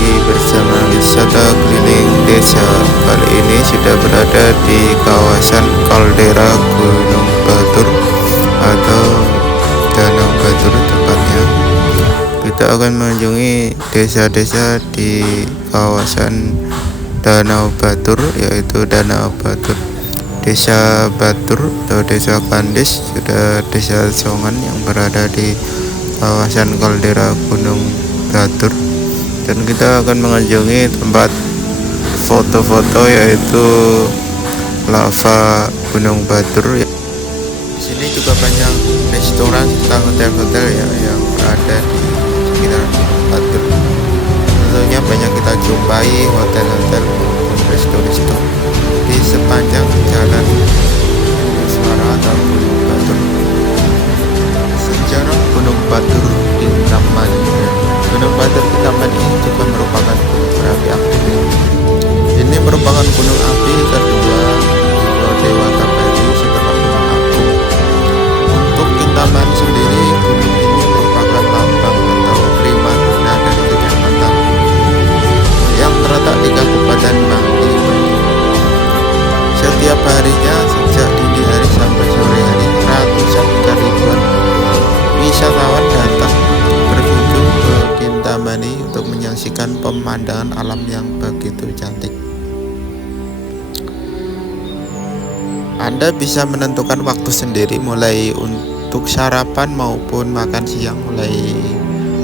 lagi bersama wisata keliling desa. Kali ini sudah berada di kawasan kaldera Gunung Batur atau Danau Batur tepatnya. Kita akan mengunjungi desa-desa di kawasan Danau Batur, yaitu Danau Batur, Desa Batur atau Desa Kandis, juga Desa Songan yang berada di kawasan kaldera Gunung Batur. Dan kita akan mengunjungi tempat foto-foto, yaitu lava Gunung Batur. Di sini juga banyak restoran serta hotel-hotel yang berada di sekitar Gunung Batur. Tentunya banyak kita jumpai hotel-hotel maupun resto-resto di sepanjang jalan Suara atau Gunung Batur. Sejarah Gunung Batur Kintamani. Gunung Batur Kintamani ini juga merupakan gunung berapi aktif. Ini merupakan gunung api kedua di Pulau Dewata Bali setelah Gunung Agung. Untuk Kintamani sendiri, gunung ini merupakan lambang atau primadona dari kecamatan yang terletak di Kabupaten Bangli. Setiap harinya sejak dini hari sampai sore hari, ratusan hingga ribuan wisatawan datang berkunjung ke Kintamani untuk menyaksikan pemandangan alam yang begitu cantik. Anda bisa menentukan waktu sendiri, mulai untuk sarapan maupun makan siang, mulai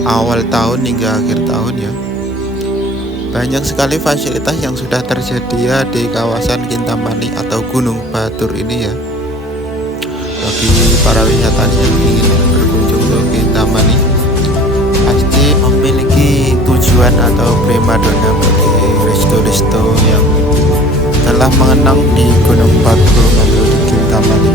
awal tahun hingga akhir tahun ya. Banyak sekali fasilitas yang sudah tersedia di kawasan Kintamani atau Gunung Batur ini ya. Bagi para wisatawan yang ingin berkunjung ke Kintamani, pasti memiliki tujuan atau primadona bagi resto-resto yang telah mengenang di Gunung Batur atau di Kintamani.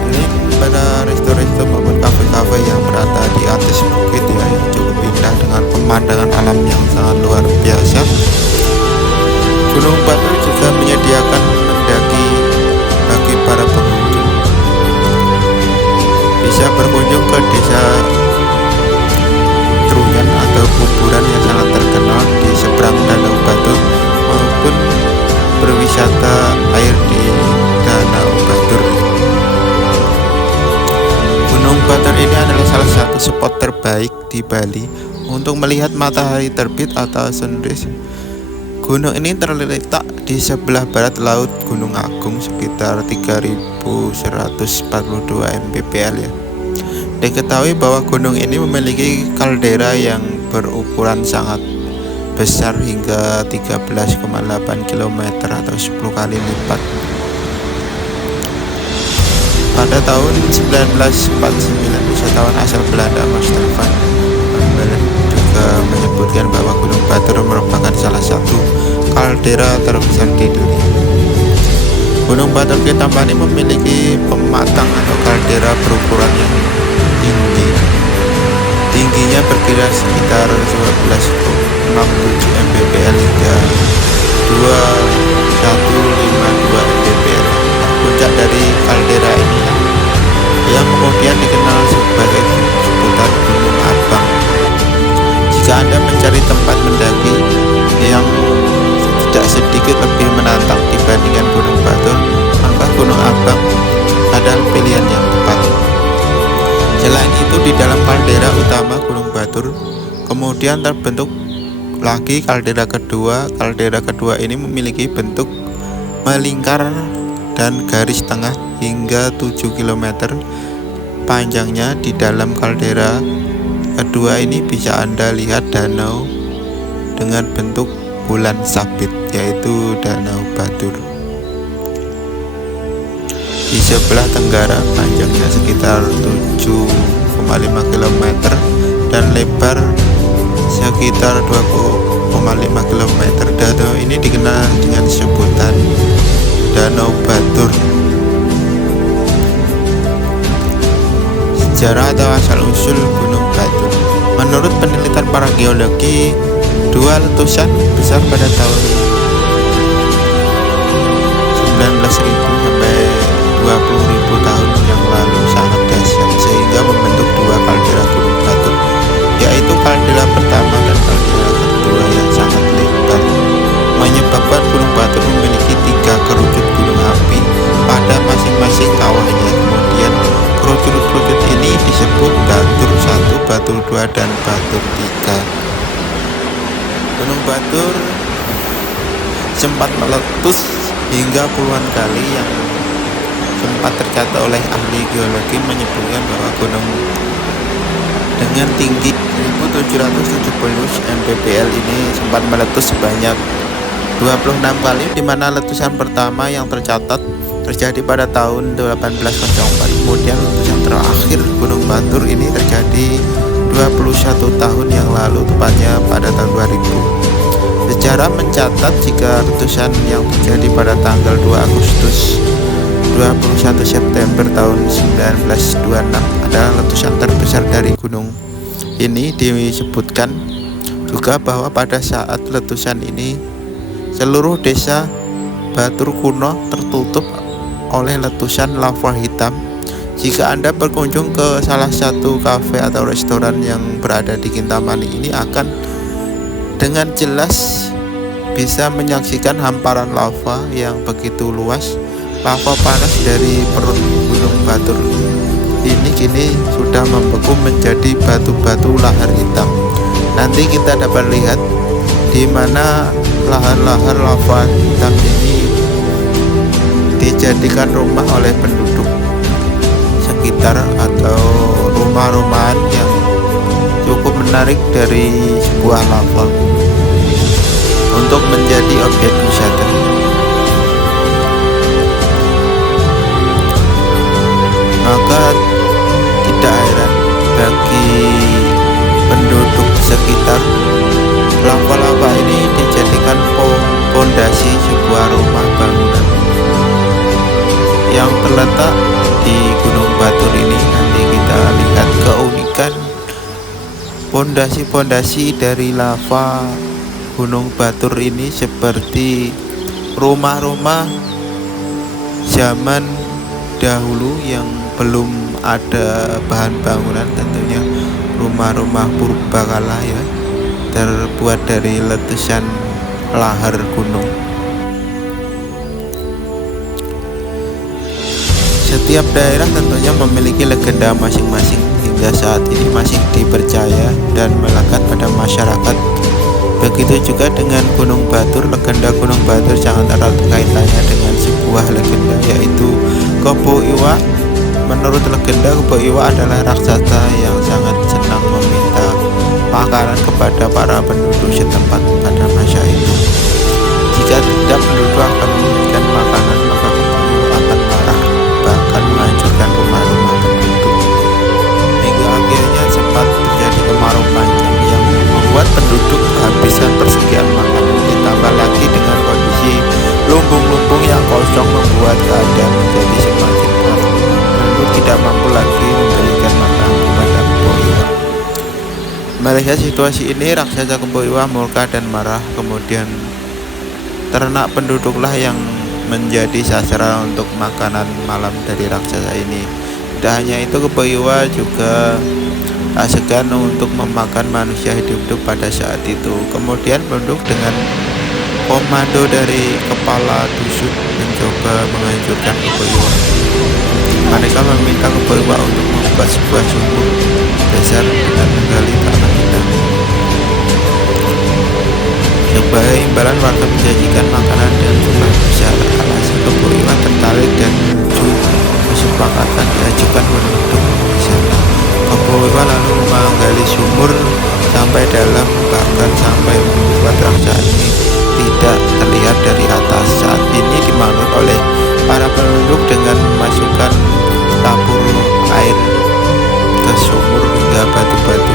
Ini pada resto-resto maupun kafe-kafe yang berada di atas bukit ya, yang cukup indah dengan pemandangan alam yang sangat luar biasa. Gunung Batur juga menyediakan mendaki bagi para pengunjung. Bisa berkunjung ke desa Trunyan atau kuburan yang sangat terkenal di seberang Danau Batur, maupun berwisata air di Danau Batur. Gunung Batur ini adalah salah satu spot terbaik di Bali untuk melihat matahari terbit atau sunrise. Gunung ini terletak di sebelah barat laut Gunung Agung sekitar 3142 mdpl ya. Diketahui bahwa gunung ini memiliki kaldera yang berukuran sangat besar hingga 13,8 km atau 10 kali lipat. Pada tahun 1949, wisatawan asal Belanda Mustafa juga menyebutkan bahwa Gunung Batur merupakan salah satu kaldera terbesar di dunia. Gunung Batur Kintamani memiliki pematang atau kaldera berukuran yang tinggi. Tingginya berkira sekitar 12,67 mdpl hingga 2152 mdpl. Puncak dari kaldera inilah yang kemudian dikenal sebagai sebutan Gunung Abang. Jika Anda mencari tempat mendaki yang tidak sedikit lebih menantang dibandingkan Gunung Batur, maka Gunung Abang adalah pilihan yang tepat. Selain itu, di dalam kaldera utama Gunung Batur kemudian terbentuk lagi kaldera kedua. Kaldera kedua ini memiliki bentuk melingkar dan garis tengah hingga 7 km panjangnya. Di dalam kaldera kedua ini bisa Anda lihat danau dengan bentuk bulan sabit, yaitu Danau Batur. Di sebelah tenggara panjangnya sekitar 7,5 km dan lebar sekitar 2,5 km. Danau ini dikenal dengan sebutan Danau Batur. Sejarah atau asal-usul Gunung Batur. Menurut penelitian para geologi, dua letusan besar pada tahun 19.000 sampai 20.000 tahun yang lalu sangat dahsyat sehingga membentuk dua kaldera Gunung Batur yaitu kaldera pertama dan kaldera kedua yang sangat lebar, menyebabkan Gunung Batur memiliki 3 kerucut gunung api pada masing-masing kawahnya. Kemudian kerucut-kerucut ini disebut Batur 1, Batur 2, dan Batur 3. Gunung Batur sempat meletus hingga puluhan kali, yang sempat tercatat oleh ahli geologi menyebutkan bahwa gunung dengan tinggi 1770 mppl ini sempat meletus sebanyak 26 kali, di mana letusan pertama yang tercatat terjadi pada tahun 1804. Kemudian letusan terakhir Gunung Batur ini terjadi 21 tahun yang lalu, tepatnya pada tahun 2000. Sejarah mencatat jika letusan yang terjadi pada tanggal 2 Agustus 21 September tahun 1926 adalah letusan terbesar dari gunung ini. Disebutkan juga bahwa pada saat letusan ini seluruh desa Batur kuno tertutup oleh letusan lava hitam. Jika Anda berkunjung ke salah satu kafe atau restoran yang berada di Kintamani ini, akan dengan jelas bisa menyaksikan hamparan lava yang begitu luas. Lava panas dari perut Gunung Batur ini kini sudah membeku menjadi batu-batu lahar hitam. Nanti kita dapat lihat di mana lahar-lahar lava hitam ini dijadikan rumah oleh penduduk sekitar atau rumah-rumahan yang cukup menarik dari sebuah lava untuk menjadi objek wisata. Maka tidak heran bagi penduduk sekitar, lava-lava ini dijadikan pondasi sebuah rumah bangunan yang terletak di Gunung Batur ini. Nanti kita lihat keunikan pondasi-pondasi dari lava Gunung Batur ini, seperti rumah-rumah zaman dahulu yang belum ada bahan bangunan, tentunya rumah-rumah purbakala ya, terbuat dari letusan lahar gunung. Setiap daerah tentunya memiliki legenda masing-masing, hingga saat ini masih dipercaya dan melekat pada masyarakat. Begitu juga dengan Gunung Batur. Legenda Gunung Batur sangat erat kaitannya dengan sebuah legenda, yaitu Kebo Iwa. Menurut legenda, Kebo Iwa adalah raksasa yang sangat senang meminta makanan kepada para penduduk setempat pada masa itu. Jika tidak, penduduk akan memberikan makanan, maka Kebo Iwa akan marah, bahkan menghancurkan rumah-rumah penduduk. Hingga akhirnya sempat terjadi kemarau panjang yang membuat penduduk kehabisan persediaan makanan. Ditambah lagi dengan kondisi lumbung-lumbung yang kosong membuat keadaan menjadi semakin parah. Penduduk tidak mampu lagi memberikan makanan kepada Kebo Iwa. Melihat situasi ini, raksasa Kebo Iwa murka dan marah. Kemudian ternak penduduklah yang menjadi sasaran untuk makanan malam dari raksasa ini. Tidak hanya itu, Kebo Iwa juga tak segan untuk memakan manusia hidup-hidup pada saat itu. Kemudian penduduk dengan komando dari kepala dusun mencoba menghancurkan Kebo Iwa. Mereka meminta Kebo Iwa untuk membuat sebuah sumur besar dengan menggali tanah hitam. Sebagai imbalan, warga menjanjikan makanan dan jumlah besar. Alhasil Kebo Iwa tertarik dan menuju kesepakatan diajukan penduduk di sana. Kebo Iwa lalu menggali sumur sampai dalam, bahkan sampai membuat raksasa ini tidak terlihat dari atas. Saat ini dimanut oleh para penduduk dengan memasukkan tabur air ke sumur hingga batu-batu.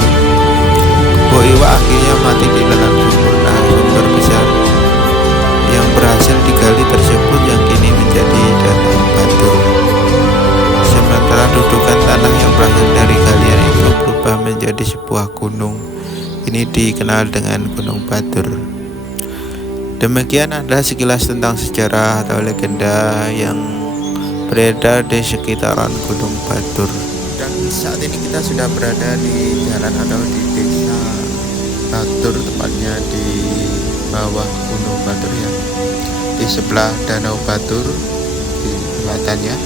Kebo Iwa akhirnya mati di dalam sumur. Nah, sumber besar yang berhasil digali tersebut yang kini menjadi Danau Batur. Sementara dudukan tanah yang berasal dari galian itu berubah menjadi sebuah gunung. Ini dikenal dengan Gunung Batur. Demikian adalah sekilas tentang sejarah atau legenda yang beredar di sekitaran Gunung Batur. Dan saat ini kita sudah berada di jalan atau di desa Batur, tepatnya di bawah Gunung Batur ya, di sebelah Danau Batur di selatannya.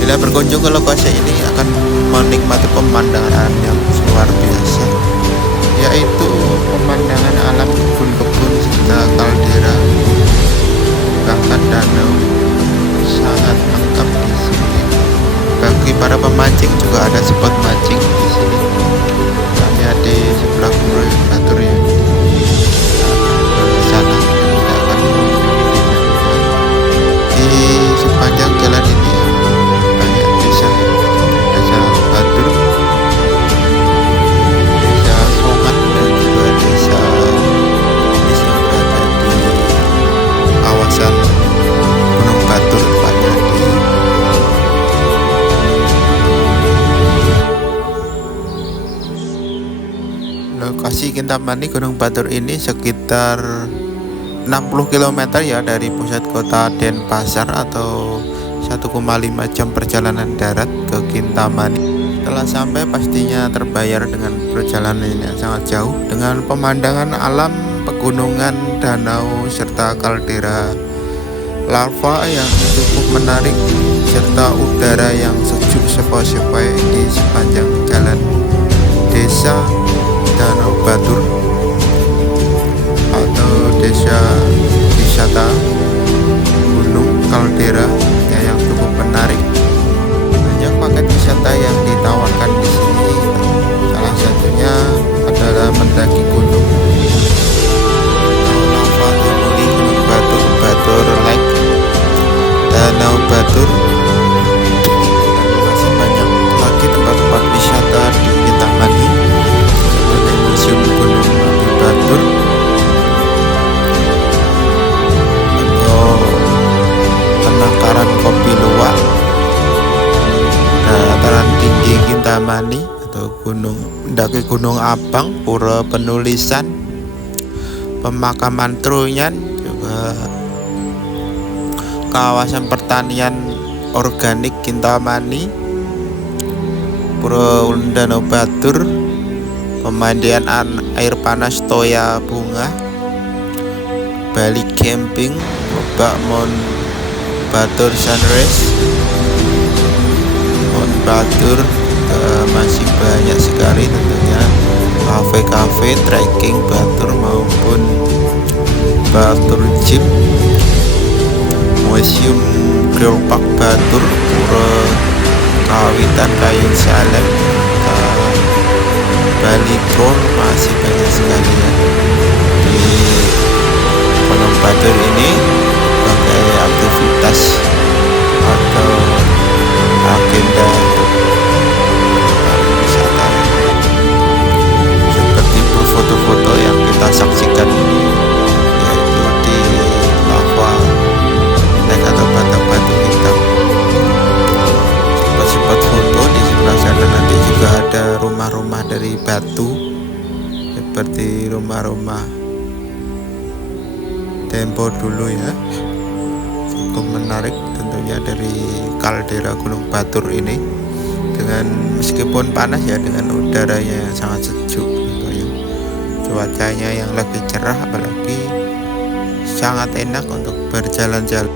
Bila berkunjung ke lokasi ini akan menikmati pemandangan yang luar biasa, yaitu pemandangan alam kebun-kebun serta kaldera, bahkan danau sangat lengkap di sini. Bagi para pemancing juga ada spot mancing di sini, hanya di sebelah Gunung Batur ya. Ke sana kita akan di sepanjang jalan ini banyak desa Batur, desa Songat, dan juga desa yang berada di kawasan Gunung Batur, tepatnya di lokasi Kintamani. Gunung Batur ini sekitar 60 km ya dari pusat kota Denpasar, atau 1,5 jam perjalanan darat ke Kintamani. Setelah sampai pastinya terbayar dengan perjalanan yang sangat jauh, dengan pemandangan alam, pegunungan, danau, serta kaldera lava yang cukup menarik, serta udara yang sejuk sepoi-sepoi di sepanjang jalan desa Danau Batur atau desa wisata gunung kaldera yang cukup menarik. Banyak paket wisata yang ditawarkan di sini, salah satunya adalah mendaki gunung atau lava tumuli Gunung Batur, Batur Lake, Danau Batur, dan masih banyak lagi tempat-tempat wisata di Kintamani seperti Museum Gunung Api Batur atau penangkaran kopi luwak, dataran tinggi Kintamani atau mendaki Gunung Abang, Pura Penulisan, pemakaman Trunyan, juga kawasan pertanian organik Kintamani, Pura Danau Batur, pemandian air panas Toya Bunga, Bali Camping, Lobak Mount Batur Sunrise, Mount Batur. Masih banyak sekali tentunya kafe-kafe, trekking Batur maupun Batur Jeep, Museum Geopark Batur, Pura Kawitan Kayu Salem, Bali Tour. Masih banyak sekali ya di Gunung Batur ini sebagai aktivitas atau agenda wisata, seperti foto-foto yang kita saksikan ini, yaitu di lava lake atau batu-batu hitam. Spot foto di sebelah sana nanti juga ada rumah-rumah dari batu, seperti rumah-rumah tempo dulu ya. Cukup menarik tentunya dari kaldera Gunung Batur ini, dengan meskipun panas ya, dengan udaranya yang sangat sejuk, cuacanya yang lagi cerah, apalagi sangat enak untuk berjalan-jalan.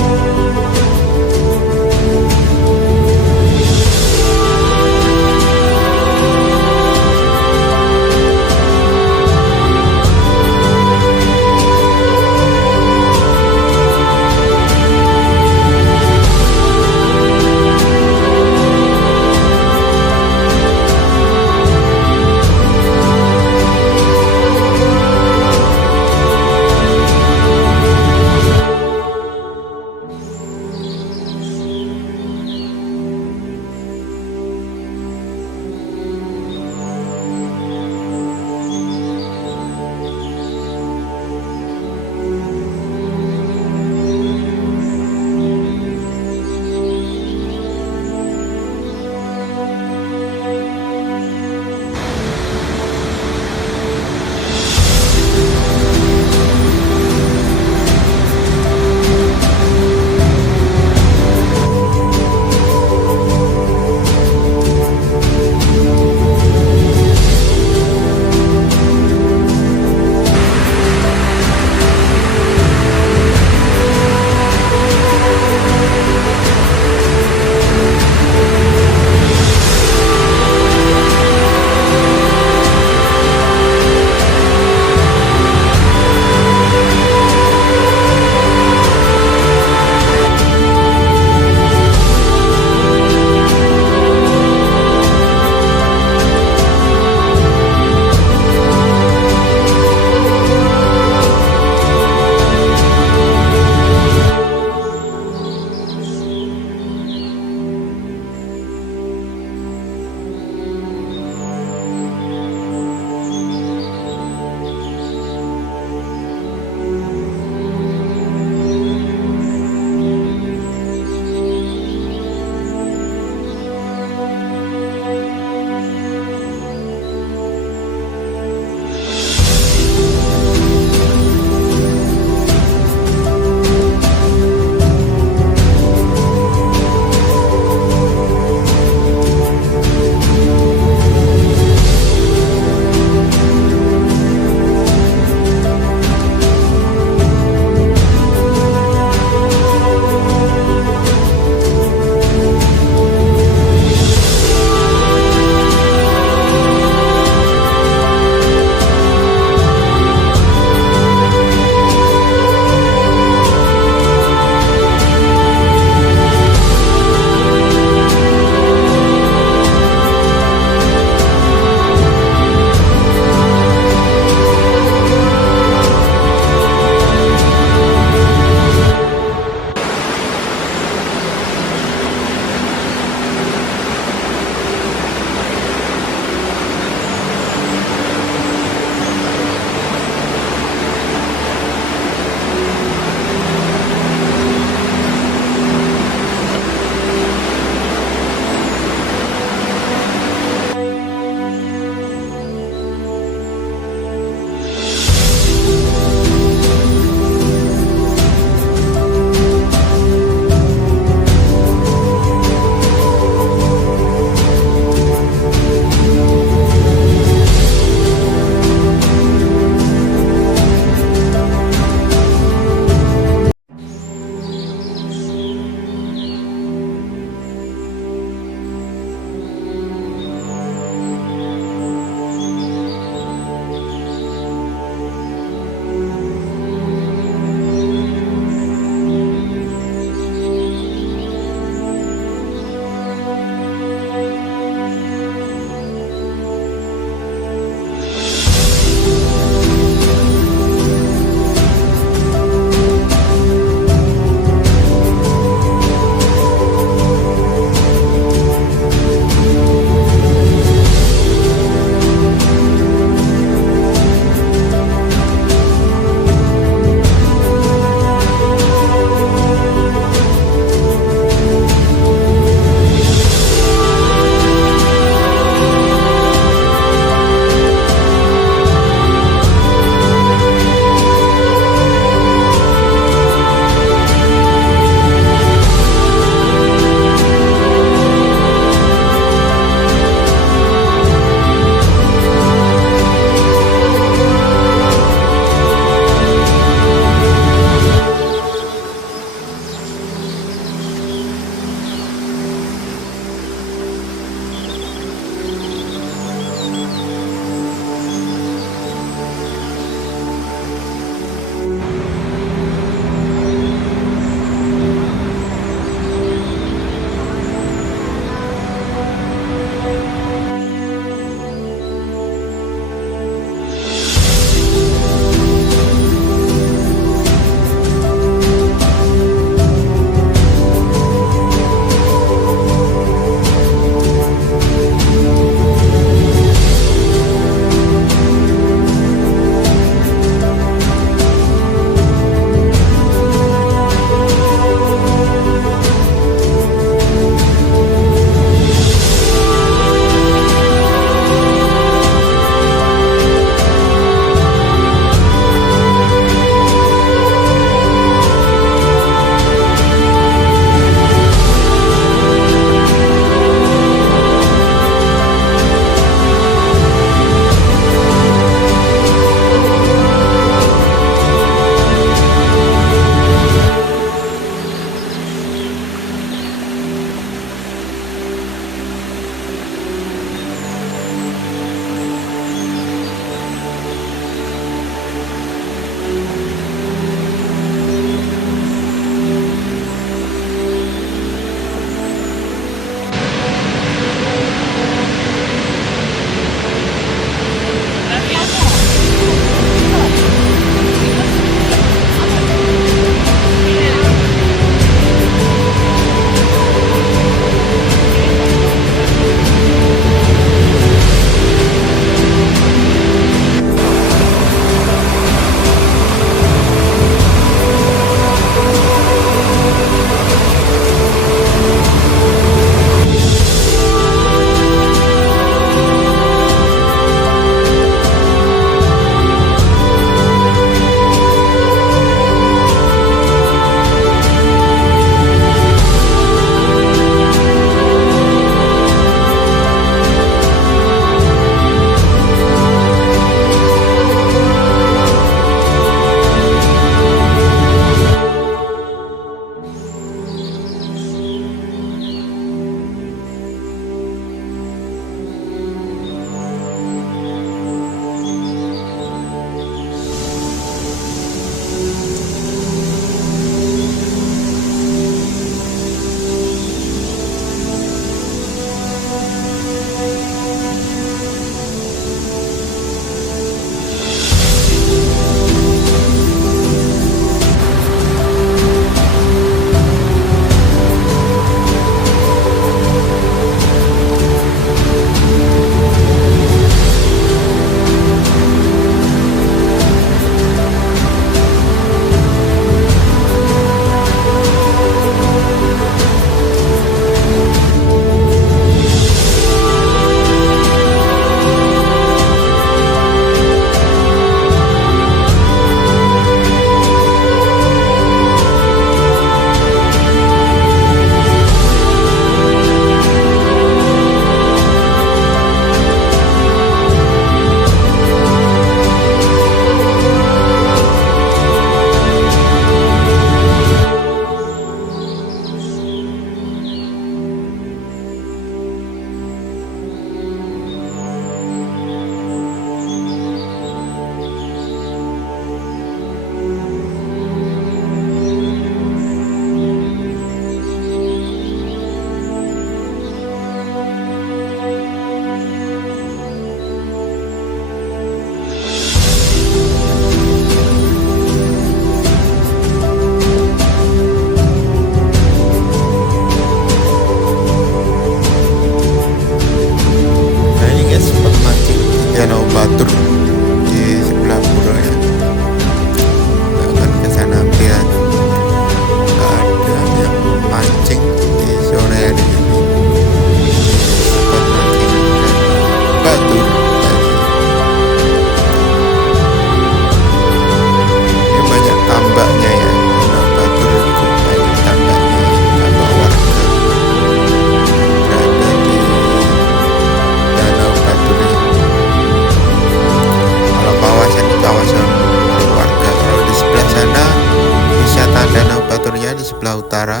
danaunya di sebelah utara.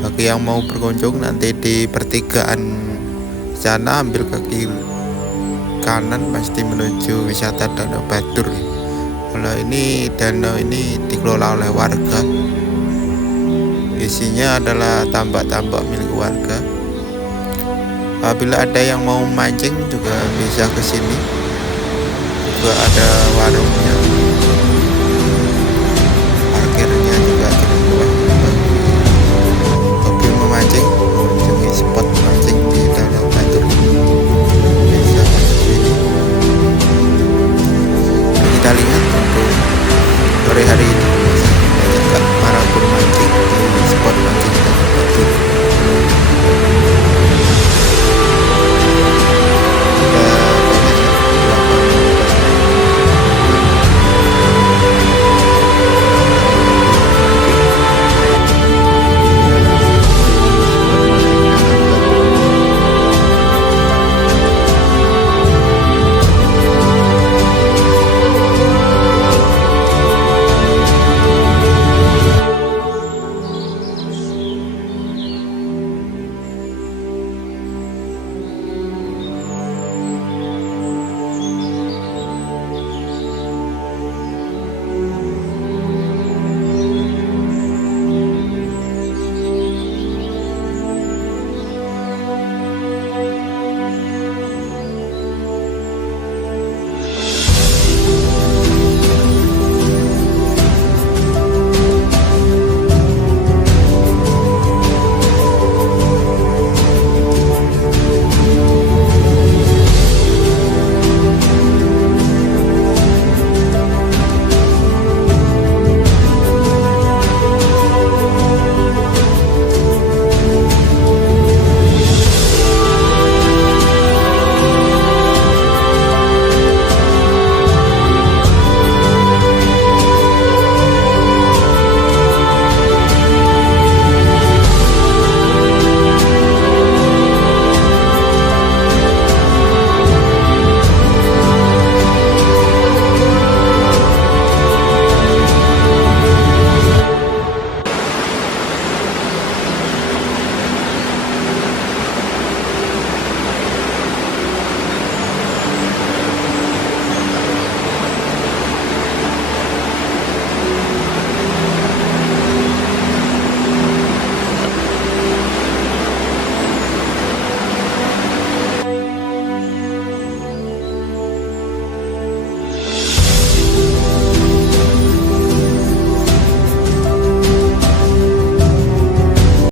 Bagi yang mau berkunjung nanti di pertigaan sana ambil ke kiri kanan pasti menuju wisata Danau Batur. Kalau ini danau ini dikelola oleh warga, isinya adalah tambak-tambak milik warga. Apabila ada yang mau mancing juga bisa ke sini, juga ada warungnya.